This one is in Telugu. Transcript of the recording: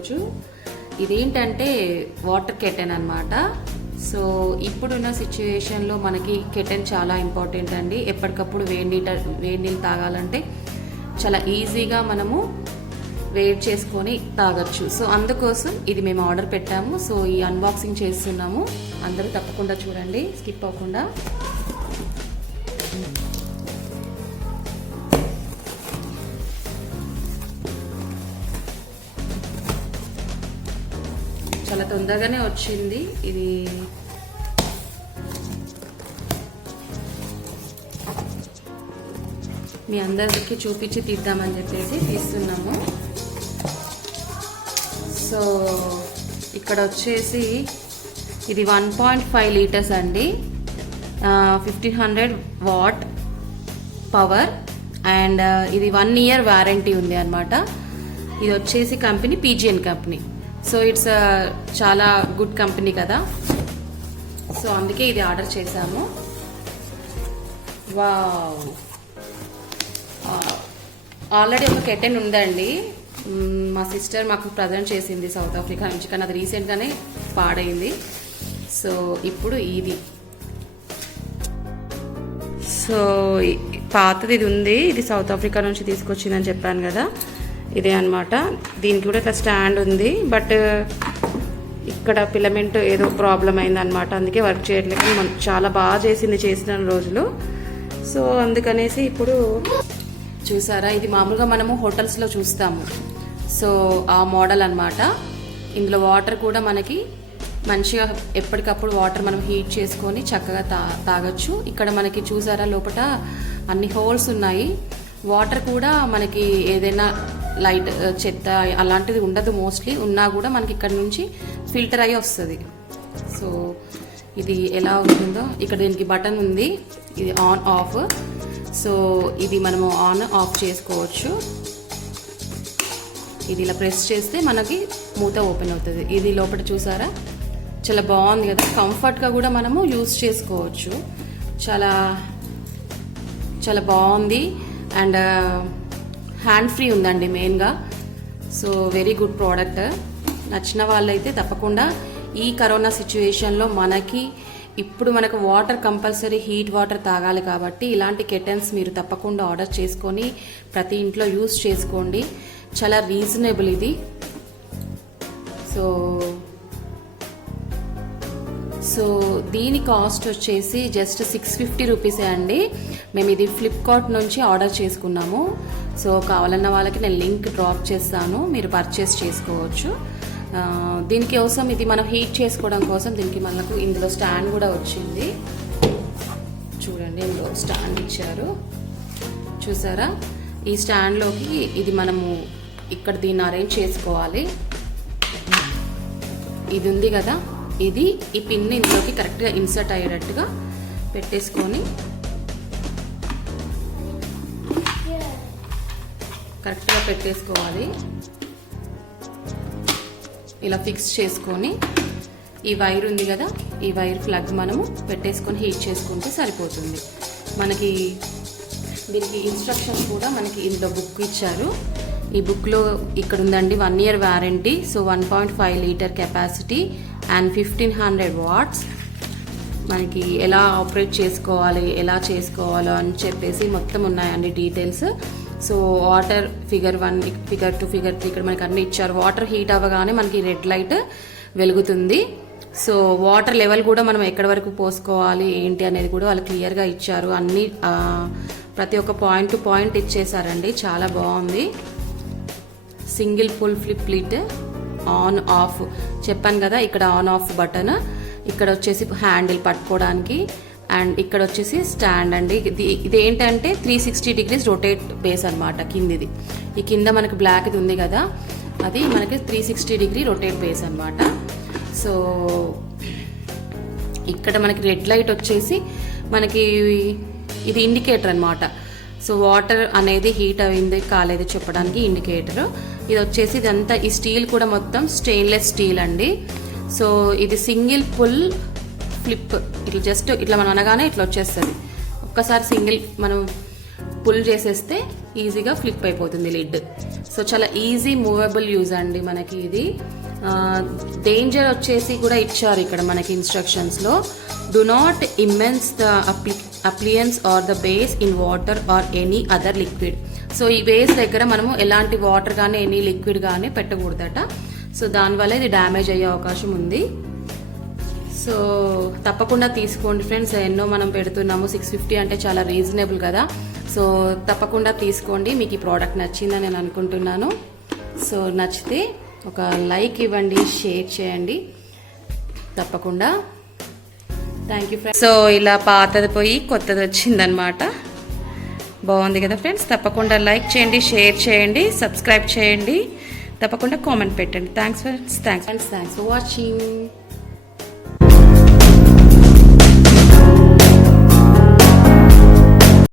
ఈరోజు. ఇదేంటంటే వాటర్ కెటన్ అనమాట. సో ఇప్పుడున్న సిచ్యువేషన్లో మనకి కెటన్ చాలా ఇంపార్టెంట్ అండి. ఎప్పటికప్పుడు వేడి నీళ్ళు తాగాలంటే చాలా ఈజీగా మనము వేడి చేసుకొని తాగొచ్చు. సో అందుకోసం ఇది మేము ఆర్డర్ పెట్టాము. సో ఈ అన్బాక్సింగ్ చేస్తున్నాము. అందరూ తప్పకుండా చూడండి, స్కిప్ అవ్వకుండా. చాలా తొందరగానే వచ్చింది. ఇది మీ అందరికి చూపించి తీద్దామని చెప్పేసి తీస్తున్నాము. సో ఇక్కడ వచ్చేసి ఇది 1.5 లీటర్స్ అండి, 1500 వాట్ పవర్, అండ్ ఇది 1 ఇయర్ వారంటీ ఉంది అనమాట. ఇది వచ్చేసి company pigeon company. So it's చాలా గుడ్ కంపెనీ కదా, సో అందుకే ఇది ఆర్డర్ చేశాము. వావ్, ఆల్రెడీ ఒక కెటన్ ఉందండి, మా సిస్టర్ మాకు ప్రజెంట్ చేసింది సౌత్ ఆఫ్రికా నుంచి, కానీ అది రీసెంట్గానే పాడైంది. సో ఇప్పుడు ఇది, సో పాతది ఇది ఉంది, ఇది సౌత్ ఆఫ్రికా నుంచి తీసుకొచ్చిందని చెప్పాను కదా, ఇదే అనమాట. దీనికి కూడా ఇట్లా స్టాండ్ ఉంది, బట్ ఇక్కడ ఫిలమెంట్ ఏదో ప్రాబ్లం అయిందనమాట, అందుకే వర్క్ చేయట్లేదు. చాలా బాగా చేసిన రోజులు. సో అందుకనేసి ఇప్పుడు చూసారా, ఇది మామూలుగా మనము హోటల్స్లో చూస్తాము. సో ఆ మోడల్ అనమాట. ఇందులో వాటర్ కూడా మనకి మంచిగా ఎప్పటికప్పుడు వాటర్ మనం హీట్ చేసుకొని చక్కగా తాగొచ్చు. ఇక్కడ మనకి చూసారా లోపల అన్ని హోల్స్ ఉన్నాయి. వాటర్ కూడా మనకి ఏదైనా లైట్ చెత్త అలాంటిది ఉండదు, మోస్ట్లీ ఉన్నా కూడా మనకి ఇక్కడ నుంచి ఫిల్టర్ అయ్యి వస్తుంది. సో ఇది ఎలా ఉంటుందో, ఇక్కడ దీనికి బటన్ ఉంది, ఇది ఆన్ ఆఫ్. సో ఇది మనము ఆన్ ఆఫ్ చేసుకోవచ్చు. ఇది ఇలా ప్రెస్ చేస్తే మనకి మూత ఓపెన్ అవుతుంది. ఇది లోపల చూసారా, చాలా బాగుంది కదా, కంఫర్ట్గా కూడా మనము యూస్ చేసుకోవచ్చు. చాలా చాలా బాగుంది, అండ్ హ్యాండ్ ఫ్రీ ఉందండి మెయిన్గా. So very good product. నచ్చిన వాళ్ళైతే తప్పకుండా ఈ కరోనా సిచ్యువేషన్లో ఇప్పుడు మనకు వాటర్ కంపల్సరీ హీట్ వాటర్ తాగాలి కాబట్టి ఇలాంటి కెటన్స్ మీరు తప్పకుండా ఆర్డర్ చేసుకొని ప్రతి ఇంట్లో యూస్ చేసుకోండి. చాలా రీజనబుల్ ఇది. సో దీని కాస్ట్ వచ్చేసి జస్ట్ 650 రూపీసే అండి. మేము ఇది ఫ్లిప్కార్ట్ నుంచి ఆర్డర్ చేసుకున్నాము. సో కావాలన్న వాళ్ళకి నేను లింక్ డ్రాప్ చేస్తాను, మీరు పర్చేస్ చేసుకోవచ్చు. దీనికోసం ఇది మనం హీట్ చేసుకోవడం కోసం దీనికి మనకు ఇందులో స్టాండ్ కూడా వచ్చింది. చూడండి, ఇందులో స్టాండ్ ఇచ్చారు చూసారా. ఈ స్టాండ్లోకి ఇది మనము ఇక్కడ దీన్ని అరేంజ్ చేసుకోవాలి. ఇది ఉంది కదా, ఇది ఈ పిన్ ఇందులోకి కరెక్ట్గా ఇన్సర్ట్ అయ్యేటట్టుగా పెట్టేసుకొని కరెక్ట్గా పెట్టేసుకోవాలి. ఇలా ఫిక్స్ చేసుకొని ఈ వైర్ ఉంది కదా, ఈ వైర్ ప్లగ్ మనము పెట్టేసుకొని హీట్ చేసుకుంటే సరిపోతుంది. మనకి దీనికి ఇన్స్ట్రక్షన్స్ కూడా మనకి ఇందులో బుక్ ఇచ్చారు. ఈ బుక్లో ఇక్కడ ఉందండి 1 year warranty. So 1.5 litre capacity and 1500 watts. మనకి ఎలా ఆపరేట్ చేసుకోవాలి, ఎలా చేసుకోవాలో అని చెప్పేసి మొత్తం ఉన్నాయండి details. So water figure 1, figure 2, figure 3 ఇక్కడ మనకి అన్ని ఇచ్చారు. వాటర్ హీట్ అవ్వగానే మనకి రెడ్ లైట్ వెలుగుతుంది. సో వాటర్ లెవెల్ కూడా మనం ఎక్కడి వరకు పోసుకోవాలి ఏంటి అనేది కూడా వాళ్ళు క్లియర్గా ఇచ్చారు. అన్ని ప్రతి ఒక్క పాయింట్ టు పాయింట్ ఇచ్చేసారండి, చాలా బాగుంది. Single pull flip lid, on off చెప్పాను కదా, ఇక్కడ ఆన్ ఆఫ్ బటన్, ఇక్కడ వచ్చేసి హ్యాండిల్ పట్టుకోవడానికి, అండ్ ఇక్కడ వచ్చేసి స్టాండ్ అండి. ఇది ఏంటంటే 360 డిగ్రీస్ రొటేట్ బేస్ అనమాట. కిందిది ఈ కింద మనకి బ్లాక్ ఇది ఉంది కదా, అది మనకి 360 డిగ్రీ రొటేట్ బేస్ అనమాట. సో ఇక్కడ మనకి రెడ్ లైట్ వచ్చేసి మనకి ఇది ఇండికేటర్ అనమాట. సో వాటర్ అనేది హీట్ అయింది కాలేదు చెప్పడానికి ఇండికేటర్. ఇది వచ్చేసి ఇదంతా ఈ స్టీల్ కూడా మొత్తం స్టెయిన్లెస్ స్టీల్ అండి. సో ఇది సింగిల్ పుల్ ఫ్లిప్, ఇట్లా జస్ట్ ఇట్లా మనం అనగానే ఇట్లా వచ్చేస్తుంది. ఒక్కసారి సింగిల్ మనం పుల్ చేసేస్తే ఈజీగా ఫ్లిప్ అయిపోతుంది లిడ్. సో చాలా ఈజీ మూవబుల్ యూజ్ అండి మనకి ఇది. డేంజర్ వచ్చేసి కూడా ఇచ్చారు ఇక్కడ మనకి ఇన్స్ట్రక్షన్స్లో. Do not immerse the appliance or the base in water or any other liquid. So ఈ బేస్ దగ్గర మనము ఎలాంటి వాటర్ కానీ ఎనీ లిక్విడ్ కానీ పెట్టకూడదట. సో దానివల్ల ఇది డ్యామేజ్ అయ్యే అవకాశం ఉంది. సో తప్పకుండా తీసుకోండి ఫ్రెండ్స్. ఎన్నో మనం పెడుతున్నాము, 650 అంటే చాలా రీజనబుల్ కదా. సో తప్పకుండా తీసుకోండి. మీకు ఈ ప్రోడక్ట్ నచ్చిందని నేను అనుకుంటున్నాను. సో నచ్చితే ఒక లైక్ ఇవ్వండి, షేర్ చేయండి తప్పకుండా. Thank you friends. సో ఇలా పాతది పోయి కొత్తది వచ్చిందనమాట. బాగుంది కదా ఫ్రెండ్స్. తప్పకుండా లైక్ చేయండి, షేర్ చేయండి, సబ్స్క్రైబ్ చేయండి, తప్పకుండా కామెంట్ పెట్టండి. Thanks friends. Thanks for watching.